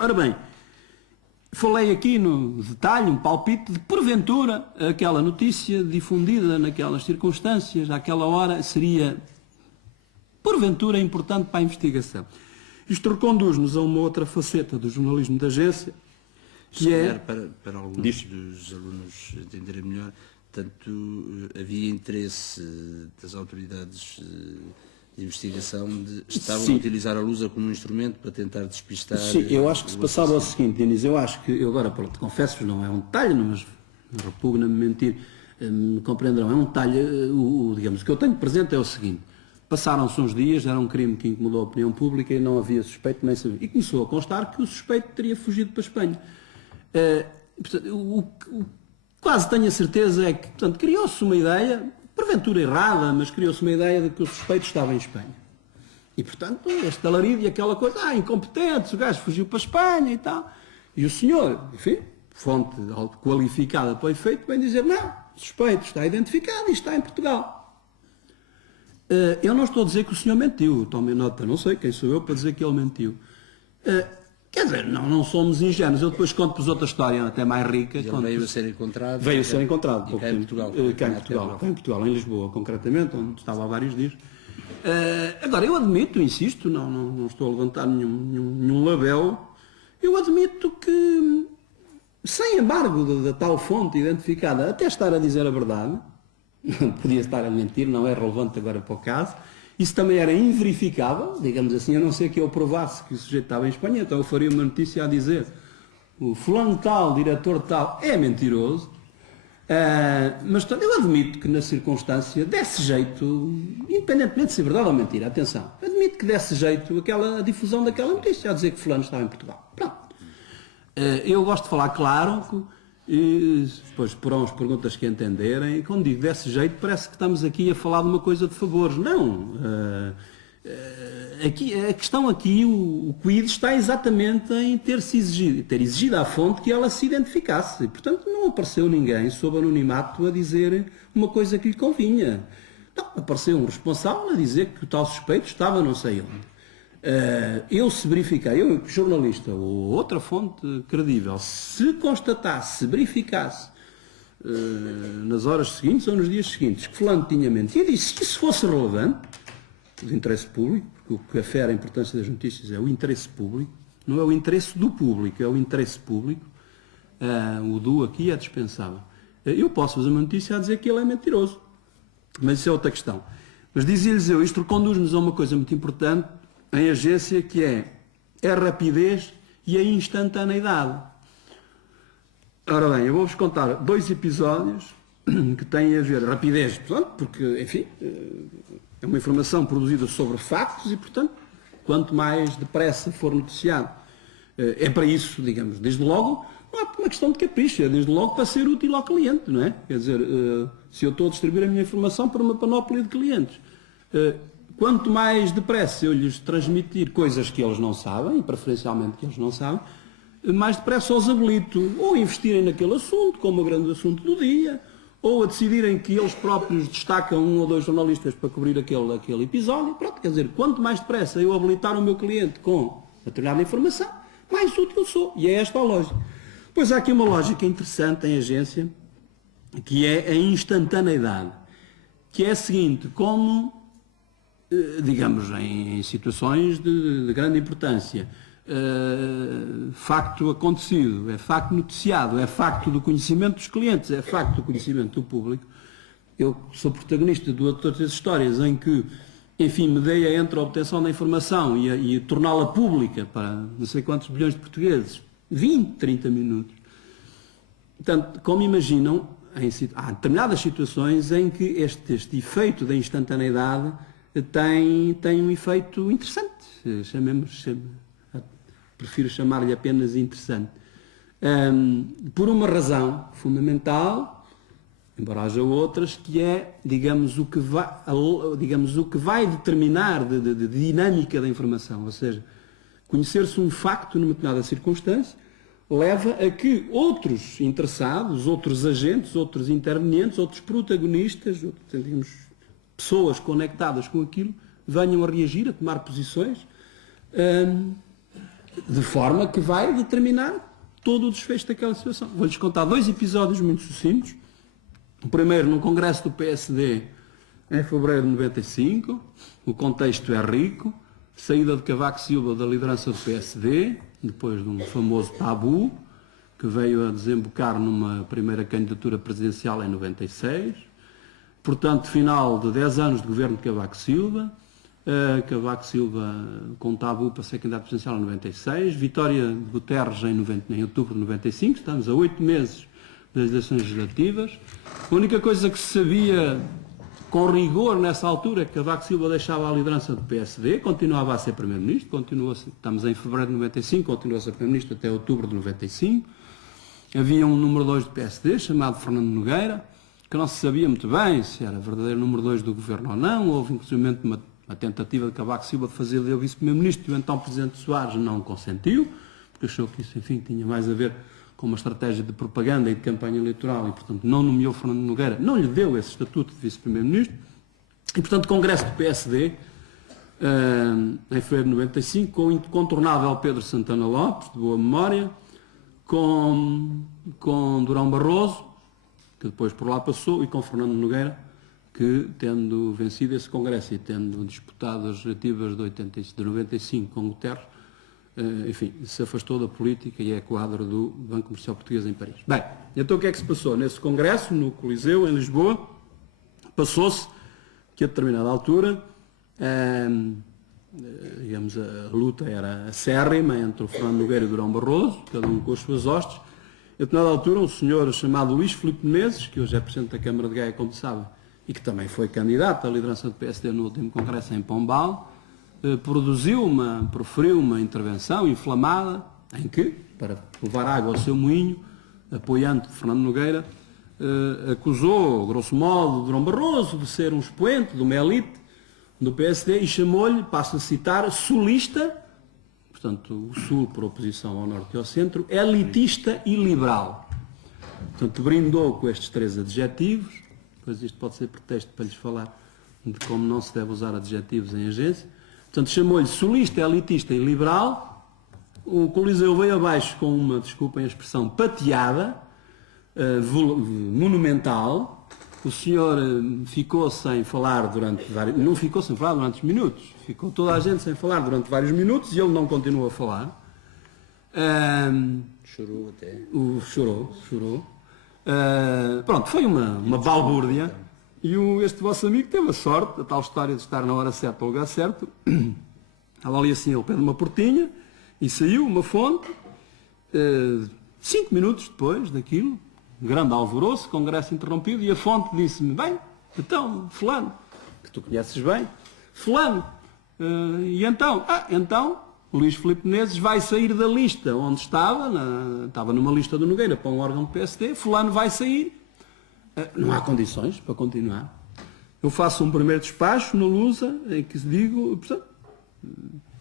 Ora bem, falei aqui no detalhe, um palpite, de porventura aquela notícia difundida naquelas circunstâncias, àquela hora, seria porventura importante para a investigação. Isto reconduz-nos a uma outra faceta do jornalismo de agência, que é... Para alguns dos alunos entenderem melhor, tanto havia interesse das autoridades de investigação estavam a utilizar a Lusa como um instrumento para tentar despistar... Sim, eu acho que se passava o seguinte, Diniz, eu acho que, eu agora, pronto, confesso-vos, não é um detalhe, mas repugna-me mentir, compreenderão, é um detalhe, digamos, o que eu tenho presente é o seguinte: passaram-se uns dias, era um crime que incomodou a opinião pública e não havia suspeito, nem sabia. E começou a constar que o suspeito teria fugido para a Espanha. Portanto, o quase tenho a certeza é que, portanto, criou-se uma ideia, porventura errada, mas criou-se uma ideia de que o suspeito estava em Espanha. E, portanto, este alarido e aquela coisa, incompetente, o gajo fugiu para a Espanha e tal. E o senhor, enfim, fonte qualificada para o efeito, vem dizer, não, o suspeito está identificado e está em Portugal. Eu não estou a dizer que o senhor mentiu, tomem nota, não sei quem sou eu para dizer que ele mentiu. Quer dizer, não somos ingênuos. Eu depois conto-vos outra história até mais rica. Ele veio a ser encontrado. Veio a ser encontrado. Cá em Portugal. Cá em Portugal, em Lisboa, concretamente, onde estava há vários dias. Agora, eu admito, insisto, não estou a levantar nenhum labéu, eu admito que, sem embargo da tal fonte identificada, até estar a dizer a verdade, podia estar a mentir, não é relevante agora para o caso, isso também era inverificável, digamos assim, a não ser que eu provasse que o sujeito estava em Espanha, então eu faria uma notícia a dizer o fulano tal, diretor tal, é mentiroso, mas portanto, eu admito que na circunstância desse jeito, independentemente de ser verdade ou mentira, atenção, admito que desse jeito a difusão daquela notícia, a dizer que fulano estava em Portugal. Pronto. Eu gosto de falar claro, e depois porão as perguntas que entenderem, e quando digo desse jeito parece que estamos aqui a falar de uma coisa de favores. Não. A questão aqui, o quid está exatamente em ter exigido à fonte que ela se identificasse. E, portanto, não apareceu ninguém sob anonimato a dizer uma coisa que lhe convinha. Não, apareceu um responsável a dizer que o tal suspeito estava não sei onde. Se verificar, eu jornalista ou outra fonte credível, se constatasse, se verificasse nas horas seguintes ou nos dias seguintes que fulano tinha mentido, e se isso fosse relevante do interesse público, porque o que afere a importância das notícias é o interesse público, não é o interesse do público, é o interesse público, o do aqui é dispensável. Eu posso fazer uma notícia a dizer que ele é mentiroso, mas isso é outra questão. Mas dizia-lhes eu, isto conduz-nos a uma coisa muito importante em agência, que é a rapidez e a instantaneidade. Ora bem, eu vou-vos contar 2 episódios que têm a ver rapidez, portanto, porque, enfim, é uma informação produzida sobre factos e, portanto, quanto mais depressa for noticiado, é para isso, digamos, desde logo, não há uma questão de capricho, é desde logo para ser útil ao cliente, não é? Quer dizer, se eu estou a distribuir a minha informação para uma panóplia de clientes, quanto mais depressa eu lhes transmitir coisas que eles não sabem, preferencialmente que eles não sabem, mais depressa os habilito ou a investirem naquele assunto, como o grande assunto do dia, ou a decidirem que eles próprios destacam 1 ou 2 jornalistas para cobrir aquele episódio. Pronto, quer dizer, quanto mais depressa eu habilitar o meu cliente com determinada informação, mais útil sou. E é esta a lógica. Pois há aqui uma lógica interessante em agência, que é a instantaneidade, que é a seguinte: como, digamos, em situações de grande importância, facto acontecido, é facto noticiado, é facto do conhecimento dos clientes, é facto do conhecimento do público. Eu sou protagonista de outras histórias em que, enfim, medeia entre a obtenção da informação e torná-la pública para não sei quantos bilhões de portugueses, 20, 30 minutos. Portanto, como imaginam, há determinadas situações em que este efeito da instantaneidade tem um efeito interessante. Prefiro chamar-lhe apenas interessante. Por uma razão fundamental, embora haja outras, que é, digamos, o que vai determinar de dinâmica da informação. Ou seja, conhecer-se um facto numa determinada circunstância leva a que outros interessados, outros agentes, outros intervenientes, outros protagonistas, digamos, pessoas conectadas com aquilo, venham a reagir, a tomar posições, De forma que vai determinar todo o desfecho daquela situação. Vou-lhes contar 2 episódios muito sucintos. O primeiro, no Congresso do PSD, em fevereiro de 95. O contexto é rico. Saída de Cavaco Silva da liderança do PSD, depois de um famoso tabu, que veio a desembocar numa primeira candidatura presidencial em 96. Portanto, final de 10 anos de governo de Cavaco Silva. Cavaco Silva com tabu para ser candidato presidencial em 96. Vitória de Guterres em outubro de 95. Estamos a 8 meses das eleições legislativas. A única coisa que se sabia com rigor nessa altura é que Cavaco Silva deixava a liderança do PSD, continuava a ser primeiro-ministro, estamos em fevereiro de 95, continua a ser primeiro-ministro até outubro de 95. Havia um número 2 do PSD, chamado Fernando Nogueira, que não se sabia muito bem se era verdadeiro número 2 do governo ou não. Houve inclusive uma tentativa de Cavaco Silva de fazer dele vice-primeiro-ministro, e o então presidente Soares não consentiu, porque achou que isso, enfim, tinha mais a ver com uma estratégia de propaganda e de campanha eleitoral, e, portanto, não nomeou Fernando Nogueira, não lhe deu esse estatuto de vice-primeiro-ministro. E, portanto, Congresso do PSD, em fevereiro de 95, com o incontornável Pedro Santana Lopes, de boa memória, com Durão Barroso, que depois por lá passou, e com Fernando Nogueira, que, tendo vencido esse Congresso e tendo disputado as legislativas de 95 com Guterres, enfim, se afastou da política e é quadro do Banco Comercial Português em Paris. Bem, então o que é que se passou? Nesse Congresso, no Coliseu, em Lisboa, passou-se que a determinada altura, digamos, a luta era acérrima entre o Fernando Nogueira e o Durão Barroso, cada um com as suas hostes. A determinada altura, um senhor chamado Luís Filipe Menezes, que hoje é Presidente da Câmara de Gaia, como sabe, e que também foi candidato à liderança do PSD no último Congresso em Pombal, proferiu uma intervenção inflamada, em que, para levar água ao seu moinho, apoiante de Fernando Nogueira, acusou, grosso modo, Durão Barroso de ser um expoente de uma elite do PSD e chamou-lhe, passo a citar, sulista, portanto, o sul por oposição ao norte e ao centro, elitista e liberal. Portanto, brindou com estes 3 adjetivos. Depois isto pode ser pretexto para lhes falar de como não se deve usar adjetivos em agência. Portanto, chamou-lhe sulista, elitista e liberal. O Coliseu veio abaixo com uma, desculpem a expressão, pateada, monumental. O senhor ficou sem falar não ficou sem falar durante minutos. Ficou toda a gente sem falar durante vários minutos e ele não continuou a falar. Chorou até. Chorou. Pronto, foi uma balbúrdia. E este vosso amigo teve a sorte, a tal história de estar na hora certa ao lugar certo. Estava ali assim ao pé de uma portinha e saiu uma fonte. 5 minutos depois daquilo, grande alvoroço, congresso interrompido, e a fonte disse-me: bem, então, fulano, que tu conheces bem, fulano, e então, Luís Filipe Menezes vai sair da lista onde estava numa lista do Nogueira para um órgão do PSD, fulano vai sair. Não há condições para continuar. Eu faço um primeiro despacho no Lusa, em que digo, portanto,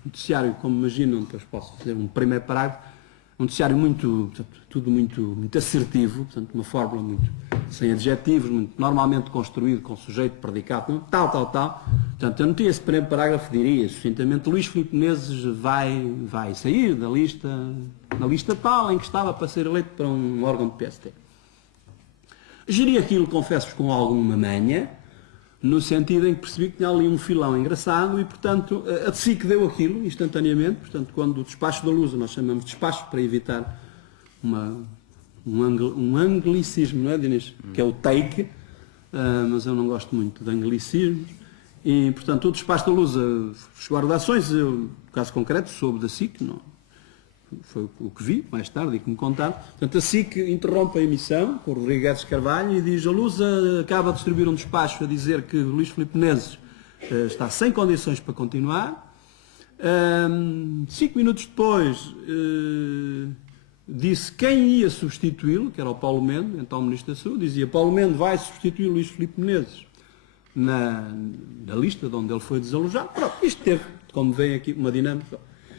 noticiário, como imaginam, depois posso fazer um primeiro parágrafo, um noticiário tudo muito assertivo, portanto, uma fórmula muito sem adjetivos, muito normalmente construído com sujeito, predicado, tal. Portanto, eu não tinha esse primeiro parágrafo, diria sucintamente: Luís Filipe Menezes vai sair da lista tal em que estava para ser eleito para um órgão do PSD. Geri aquilo, confesso-vos, com alguma manha, no sentido em que percebi que tinha ali um filão engraçado e, portanto, a SIC deu aquilo instantaneamente. Portanto, quando o despacho da Lusa, nós chamamos de despacho para evitar um anglicismo, não é, Dinis? Que é o take, mas eu não gosto muito de anglicismos. E, portanto, o despacho da Lusa chegou a redações, eu, no caso concreto, soube da SIC, não, foi o que vi mais tarde e que me contaram. Portanto, a SIC interrompe a emissão com o Rodrigues Carvalho e diz: a Lusa acaba de distribuir um despacho a dizer que Luís Filipe Menezes está sem condições para continuar. 5 minutos depois disse quem ia substituí-lo, que era o Paulo Mendes, então Ministro da Saúde. Dizia: Paulo Mendes vai substituir Luís Filipe Menezes na lista de onde ele foi desalojado. Pronto, isto teve, como vem aqui, uma dinâmica.